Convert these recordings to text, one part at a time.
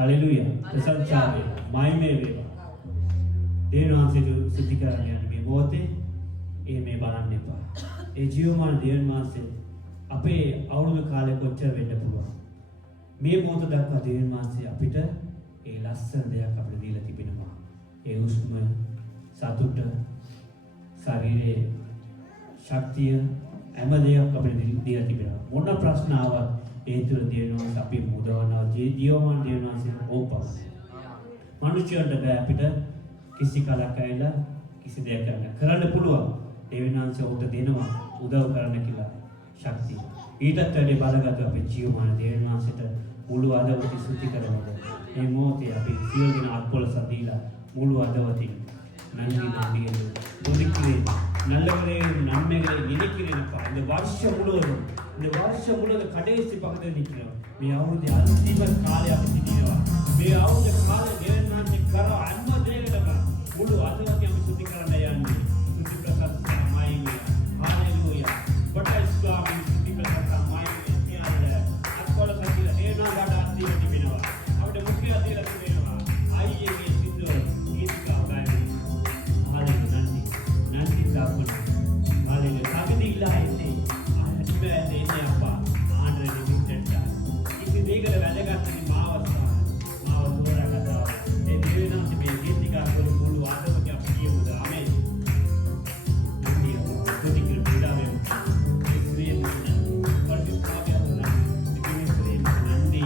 Hallelujah. ප්‍රසංසාවේ මයිමේ වේවා. දේවාංශයේ සිද්ධිකරණය යන මේ මොහොතේ මේ බලන්න එපා. ඒ ජීවමාන දේවාංශයේ අපේ අවුරුදු කාලේ කොච්චර වෙන්න පුළුවන්. මේ මොහොත දක්වා දේවාංශයේ අපිට ඒ ලස්සන දෙයක් අපිට දීලා තිබෙනවා. ඒ උස්ම සතුට ශරීරයේ ශක්තිය හැම දෙයක් අපිට දීලා තිබෙනවා. මොන ප්‍රශ්න ආවත් ඒ තුළ දේවාංශ අපි මුදවනවා. ජීවමාන දේවාංශයේ ඕපස්. මනුෂ්‍යයන්ට බෑ අපිට කිසි කලක් ඇවිල්ලා කිසි දෙයක් කරන්න පුළුවන්. දේවාංශය උට දෙනවා උදව් කරන්න කියලා ශක්තිය. ඊටත් වැඩි බලගත අපේ ජීවමාන දේවාංශයට මුළු අදවති සුද්ධි කරනවා. මේ මොහොතේ අපි සියලු දෙනා අත්පොලස දීලා මුළු අදවති நன்றி துதிக்கிறேன் நல்லவரே நன்மைகளை நினைக்கிறேன்ப்பா. இந்த வருஷம் முழுவதும் கடைசி பக்கத்தில் நிற்கிறோம். మీ అవుది అంతిమ කාලයක් සිටිනවා. මේ අවුද කාලේ දේවනාන්ති කර අන්ම දෙයකට මුළු අදවති අපි සුද්ධි කරන්න යන්නේ. සුද්ධි ප්‍රසන්නමයි මේ. හalleluya. කොටයිස්ලාමි සුද්ධි ප්‍රසන්නමයි කියන්නේ අත්කොල සතිය දේවනාගට අන්තිම තිබෙනවා. අපිට මුඛ්‍ය අධිලා තිබෙනවා. අයියේ මේ සිද්ධ ගීතිකා ගායන. හalleluya. නන්දි තාපුන. හalleluya. අගදී ඉන්නේ. ආයෙත් ඉන්නේ අප්පා. ආන්දරේ නිමිට්ටා. ඉතින් මේකට වැදගත් මාව තෝරාගත්තා. ඒ දේවනාන්ති මේ ගීතිකා වල මුළු ආදමක අපි කියමුද? ආමේන්. නන්දි අපොති කියලා පිටාවෙන්. ඒ ක්‍රියෙන් පරිපූර්ණව යනවා. ඉතින් නන්දි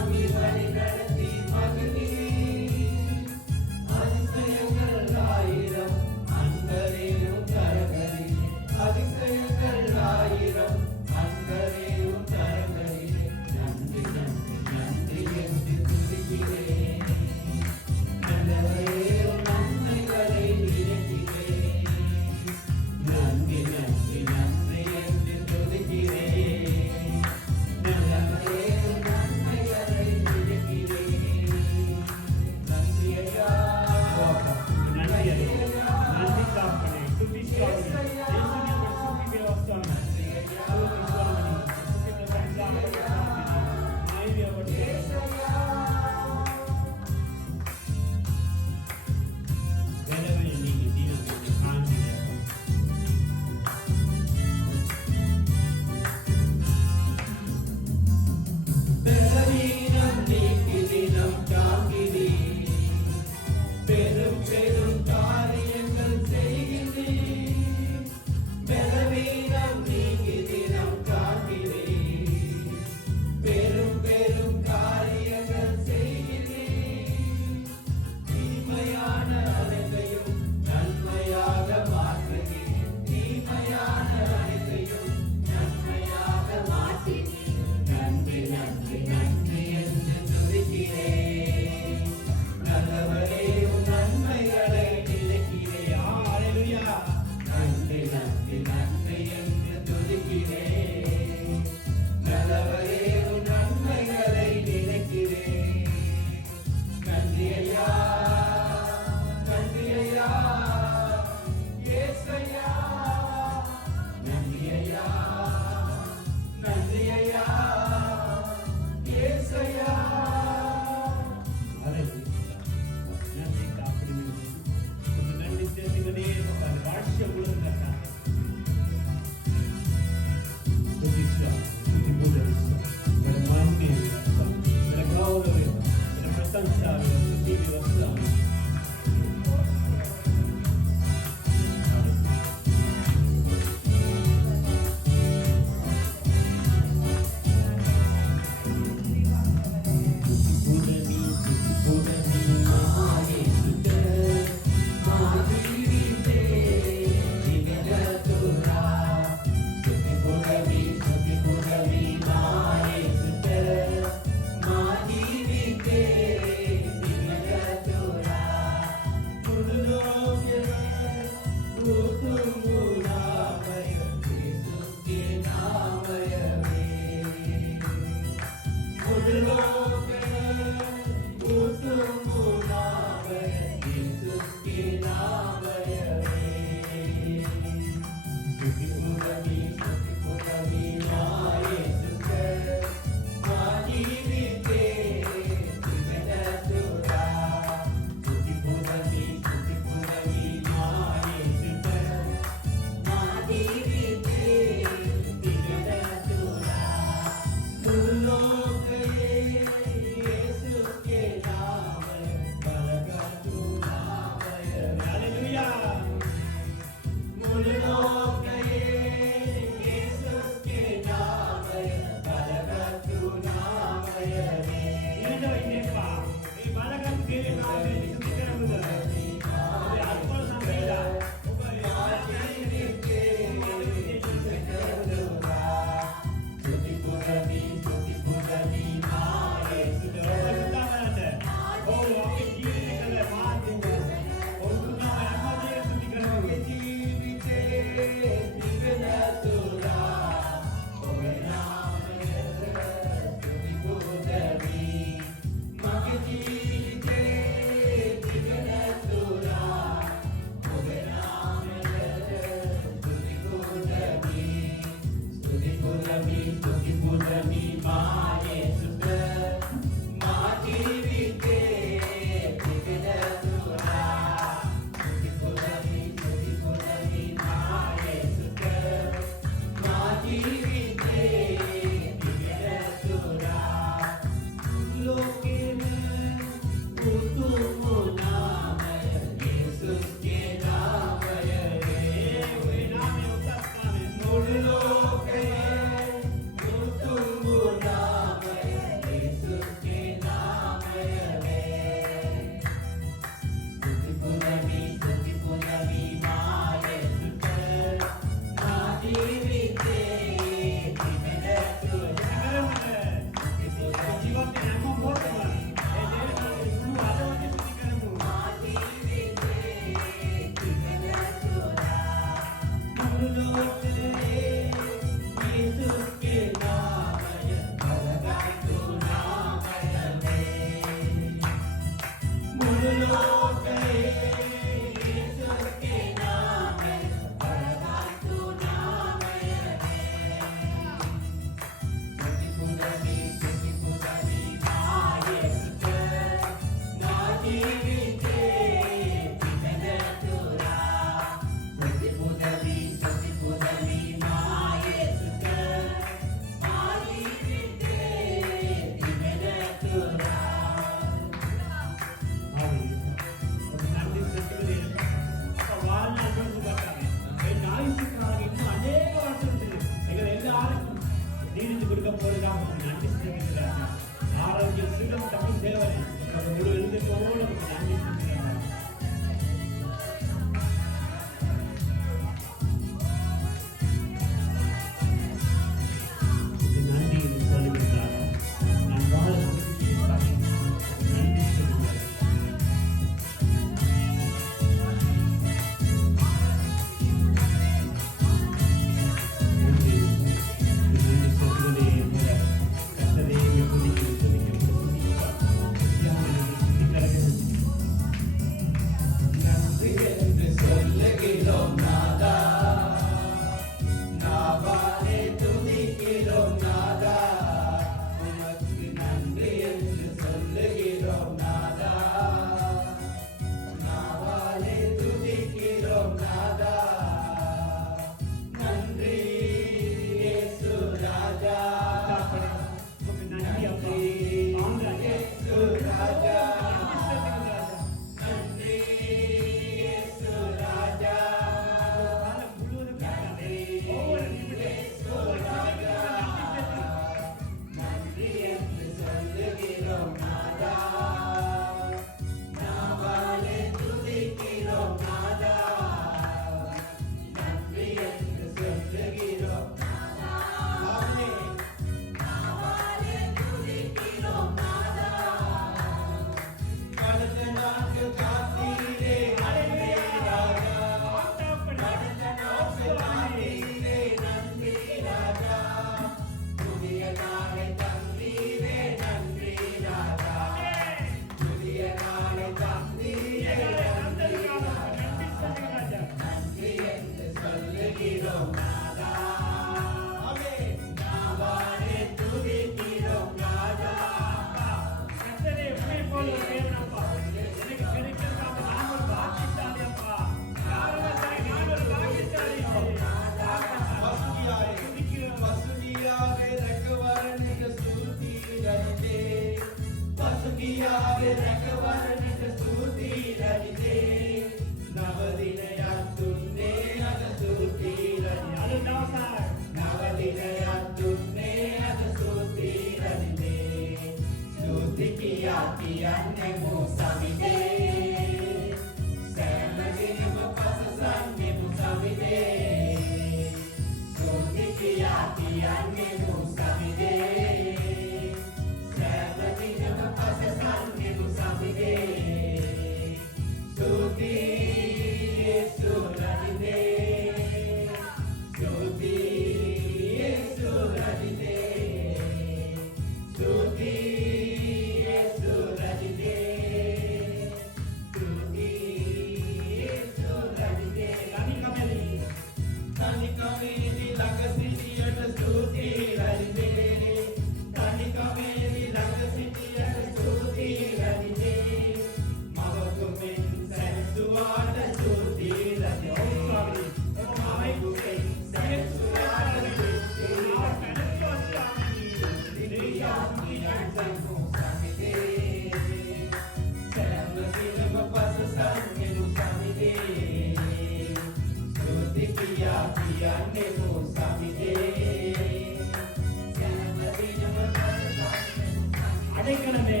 அடைக்கலமே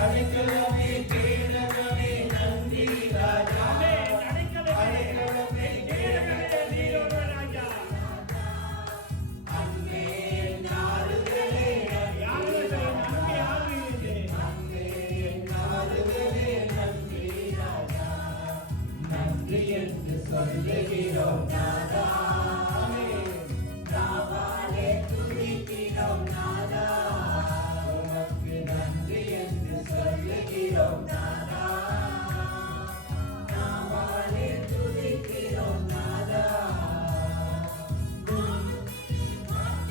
அடைக்கலமே கேடகமே நன்றி ராஜா அடைக்கலமே கேடகமே நீரோடு ராஜா அன்பே நாடுகளே யாருமே நம்பி ஆளுகிறே அன்பே நாடுகளே நன்றி ராஜா நன்றி என்று சொல்லுகிறோம் நாதா நாவாலே துதிக்கிறோம் நாதா நன்றி என்று சொல்லுகிறோம் நாதா நாவாலே துதிக்கிறோம் நாதா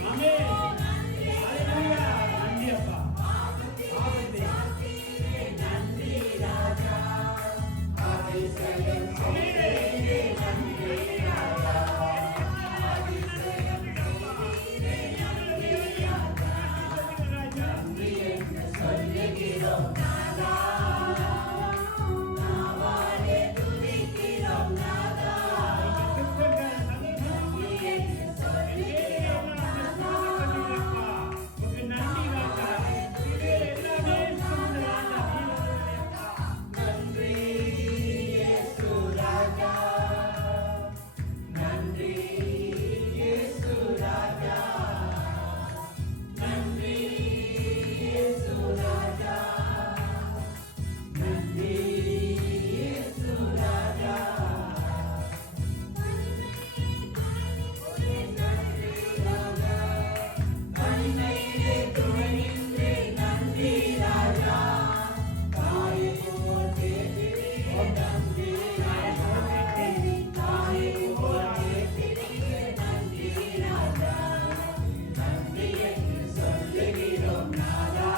ஆமென் ஹalleluya நன்றி அப்பா நன்றி ராஜா அதிசயம் செய்தீரே நன்றி ராஜா சொல்லுகிறோம் நாதா நாவாலே துதிக்கிறோம் நாதா சொல்லுகிறோம் நாதா நன்றி இயேசு ராஜா நன்றி இயேசு ராஜா நன்றி இயேசு ராஜா நன்றி இயேசு ராஜா அன்னையே துணையின்றே நன்றி ராஜா தாயே போல் பேசினீரே நன்றி ராஜா தாயே போல் பேசினீரே நன்றி ராஜா நன்றி என்று சொல்லுகிறோம் நாதா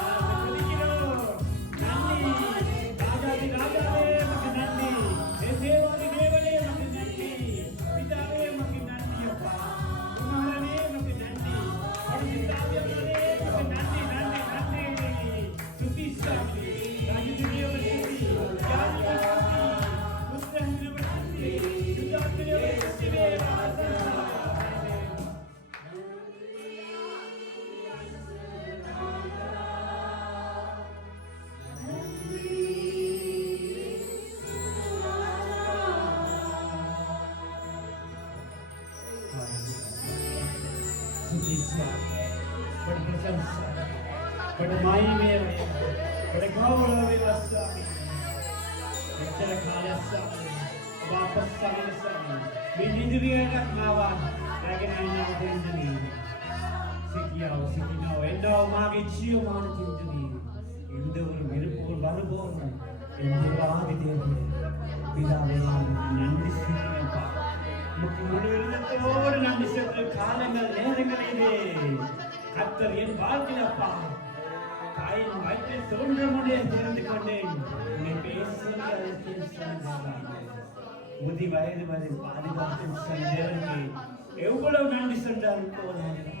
berprasangka pada maime pada kaula velasa pada khalasa wapas samasa minidriya mawa ragananya dindini sikiyau sikino endo mage chiyo man dindini indavuru virupur varubor endo vaadi devare vidave nandi sikiyappa முழுவதோடு நன்றி செலுத்த காலங்கள் நேரங்களிலே கர்த்தர் என் வாழ்க்கையில் அப்பா தாயின் வயிற்றில் தோன்ற முடிய தெரிந்து கொண்டேன் உன்னை பேசுவதற்கு முதி வயது வரை பாதுகாப்பின் தேவனுக்கு எவ்வளவு நன்றி சொன்னாலும் போதாது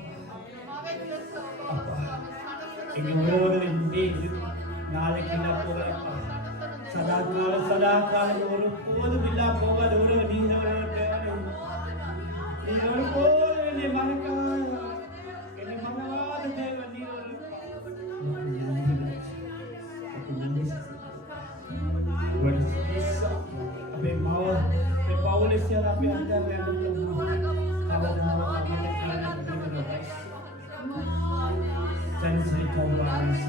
அப்பா எங்க உறவுகள் நாளைக்கு நான் போகிறேன்ப்பா சதா காலம் ஒரு போதும் இல்லா போகாத உறவு நீங்கள் ஒரு போதும் என்னை மறக்காத என்னை மறவாத தேவன் நீ Abe mau Paul siapa abe anda yang kalau mau kita kena kita guys. Jangan sih kau bahas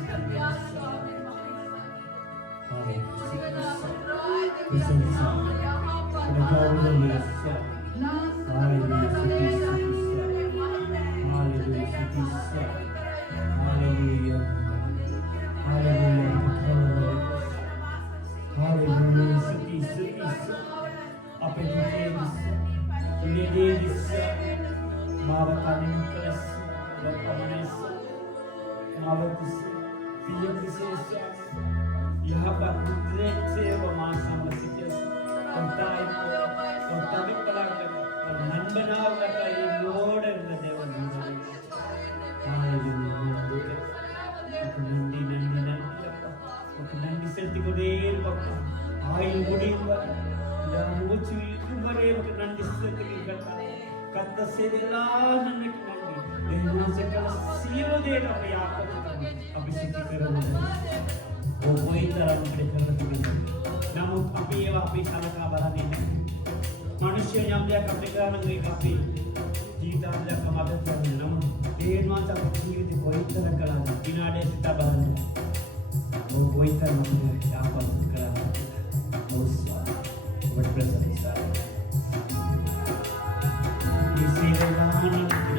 यहाँ पर ट्रेन से वो मासा मस्जिद kontai kontai pelakar nandana kata Lord and the devil hallelujah nandi senti ko der papa ai mudi dan muci kumare nandi senti kata කත්ත සෙදලාන්නට නන්දි එහනාස කළ සියලු දේට අප යාපත අපි සිද්ධ කරමු ඔබයි තරම් කරලා තිබෙනවා නමුත් අපි ඒවා අපි සලකා බලන්නේ නැහැ මිනිස්සු යම් දෙයක් අපේ කරන එක අපි ජීවිතයක් මතක කරගන්න නමුත් දේවාස අපේ ජීවිතේ කොයිතරම් කළාද විනාඩිය සිත බලන්න කොයිතරම් අපේ යාපත කළාද මොස්වා what presence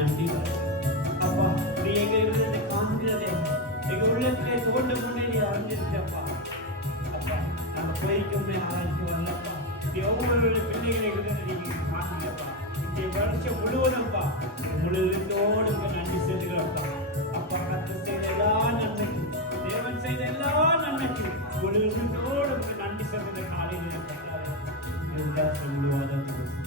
nanti apa dia itu kandir deh ego ulet ke thonda mone dia anjir siapa apa nama koi kume haal ke wala apa dia overall pillegile igudana digi maati apa dia varsha muluvanappa mululithodu ke nandi sedugalappa appa katta seidala nannaki devan seidala nannaki mululithodu ke nandi sedula kaalile kattare dia samuluwada thosika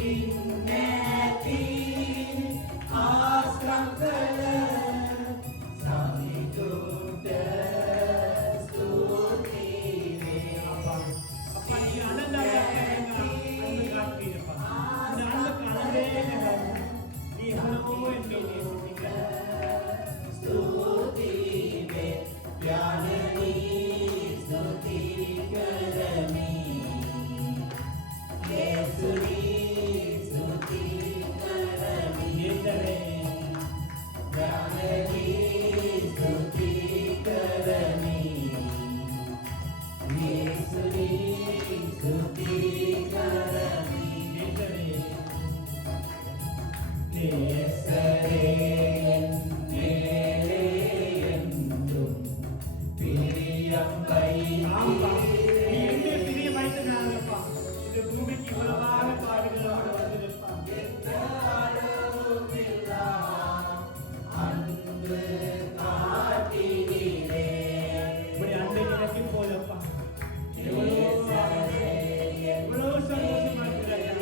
Amen. இந்த பூமிக்கு இவ்வளவாக பாடுகளோடு வந்திருப்பா. இப்படி அண்டை நினைக்கு போலப்பா. எவ்வளவு சந்தோஷமா இருக்கிறாயா.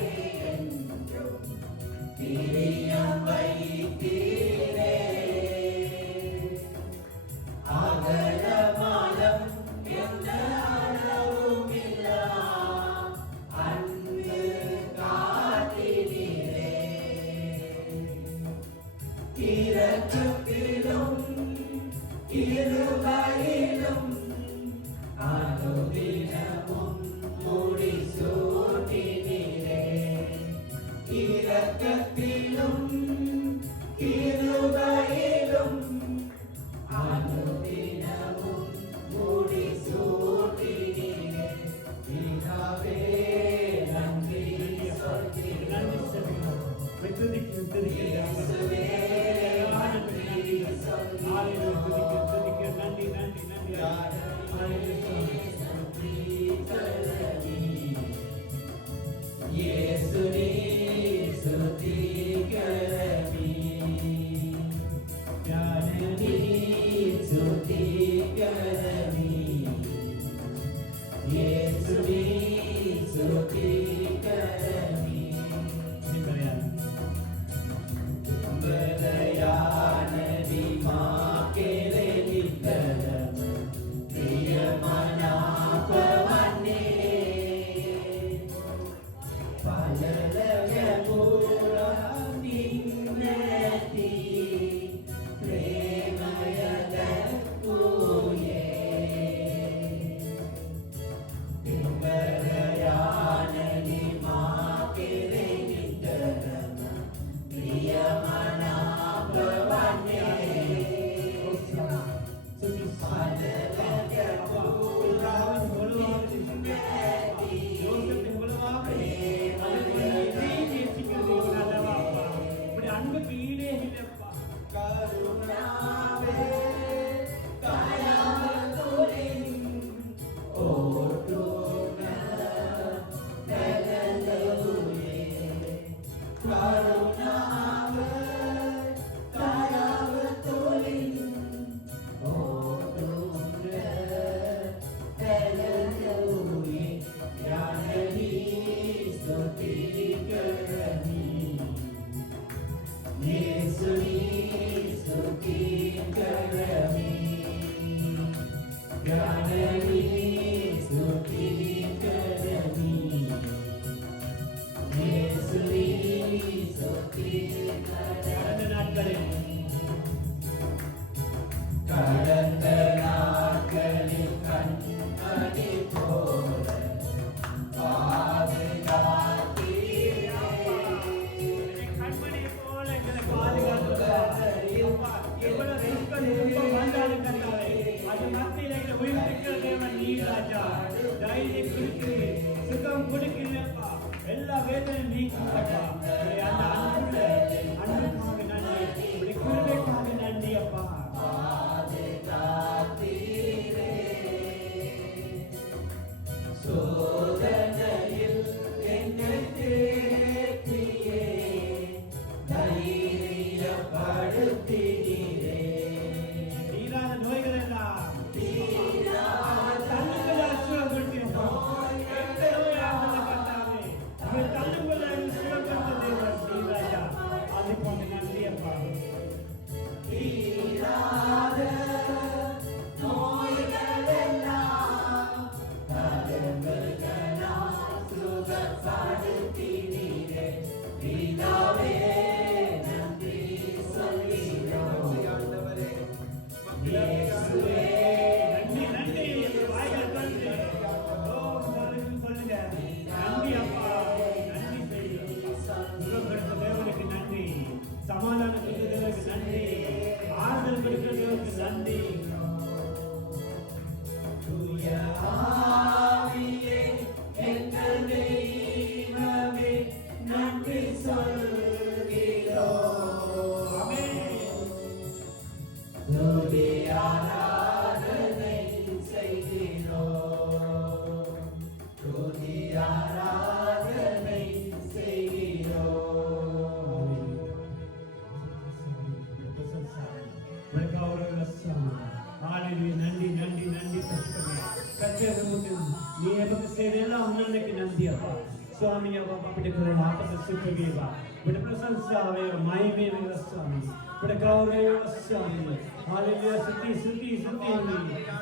எல்லா வேதனையும் நீக்குங்கப்பா. அந்த அன்புள்ள அன்புக்காக நன்றி. ස්වාමී අපිට කරන අපට සුඛ වේවා. අපිට ප්‍රශංසාව වේවා, මහිමේ වේවා ස්වාමී. අපිට ගෞරවය වේවා ස්වාමී. හalleluya සුති.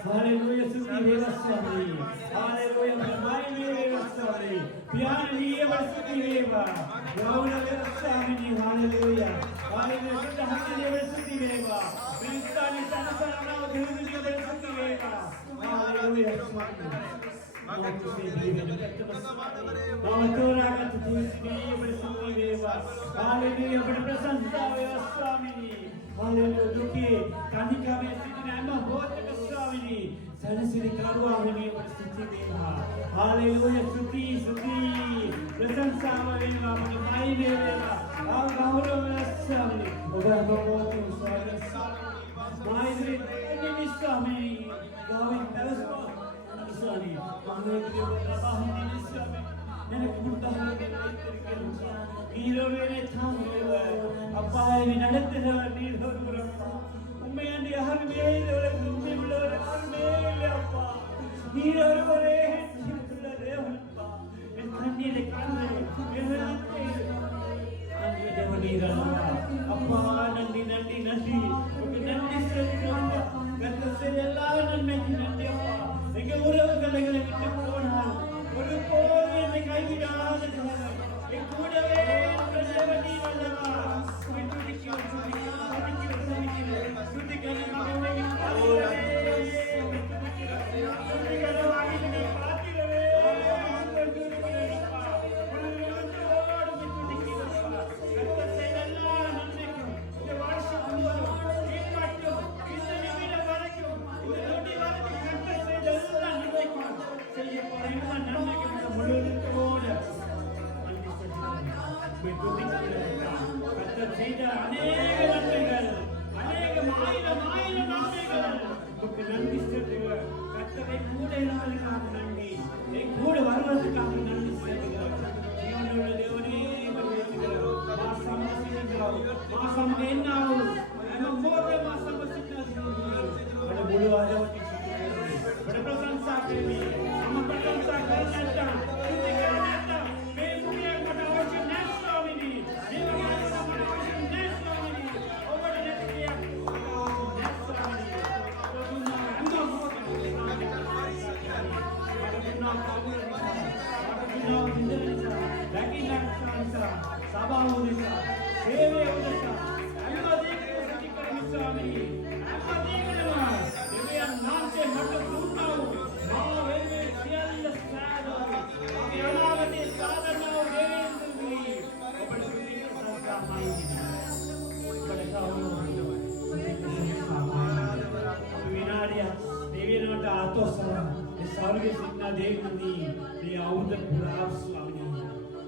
හalleluya සුති වේවා ස්වාමී. හalleluya මහිමේ වේවා ස්වාමී. පියාණනීය වස්තුති වේවා. ගෞරවය වේවා ස්වාමී. හalleluya. හalleluya සුද්ධහත්තිය වස්තුති වේවා. පිරිස්තානි සනසනව දෙවියන්ගේ වස්තුති වේවා. හalleluya ස්වාමී. Haleluya berprasangka ya Swami. Haleluya duki kanika में सिद्धि नाम बहुत स्वामी सरस्वती कारुआ में प्रस्तुति देवा. Haleluya स्तुति प्रशंसा में अपने माई में देवा. आप गौरव में स्वामी उधर बहुत स्वामी माई में स्वामी गावी व्यवस्था स्वामी हमें के प्रवाह में स्वामी मैंने कुंडा में हीरो मेरे थाम ले अब्बा ये नडते है नीरो ब्रह्मा उम्मे अंडी हर मेरे उम्मे बोले हर मेरे अब्बा हीरो बोले चिंतुला रे अब्बा इन खन्नी ले कांदे ये अंडी देवनी रहा अब्बा नंदी ओके नंदी से अब्बा गत से எல்லா நன்மைக்கு நன்றி அப்பா எங்க உறவுகளை விட்டு போனார் ஒரு போது என்னை கைவிடாத என் கூடவே பிரசவதி வல்லவா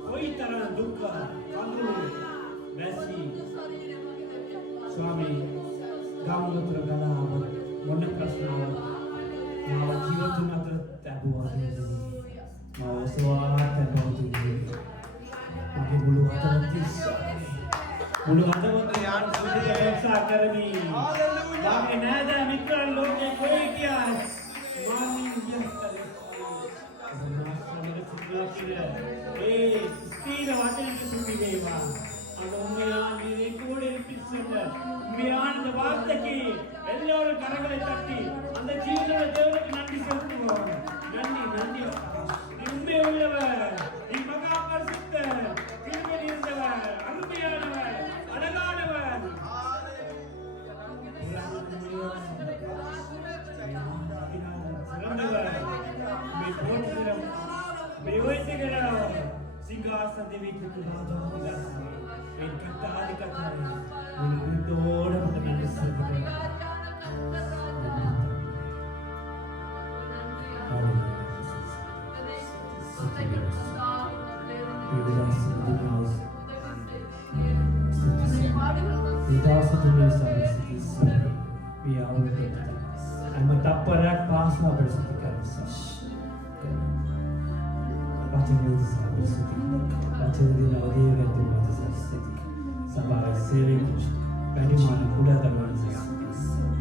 कोई तरह दुख वैसी स्वामी गामूत्र गला मन प्रश्न माव जीवन मात्र त्यागो माव स्वार्थ त्यागो आगे बोलो हतवती यार सुधी व्यवसा करनी बाकी नया मित्र लोग कोई क्या मानी स्थिर वाटल सुधी देवा ಅದು ಉಮ್ಮೆಯಾಗಿ ಕೂಡಿ ಇರಿಸಿದ ಉಮ್ಮೆಯಾದ ವಾರ್ತೆಗೆ ಎಲ್ಲರೂ ಕರங்களை தட்டி அந்த ஜீவன தேவனுக்கு நன்றி செலுத்துவோம். நன்றி உண்மை உள்ளவர், நீ மகா பரிசுத்தர், கிருபை நிறைந்தவர், அருமையானவர், அழகானவர். சிறந்தவர், உம்மை போற்றுகிறோம், உம்மை உயர்த்துகிறோம். सिंहासन देवी के राजा होगा एक कतार कतार उन तोड़ बनाने से बने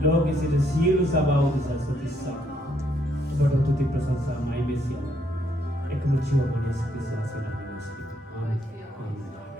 लोग इसे सील सभाओं के साथ सतिस्सा बड़ो तुति प्रशंसा माई में सिया एक එක්කම ජීවමාන යේසුස් ක්‍රිස්තුස් ආශිර්වාද වෙනවා. ආමේන්.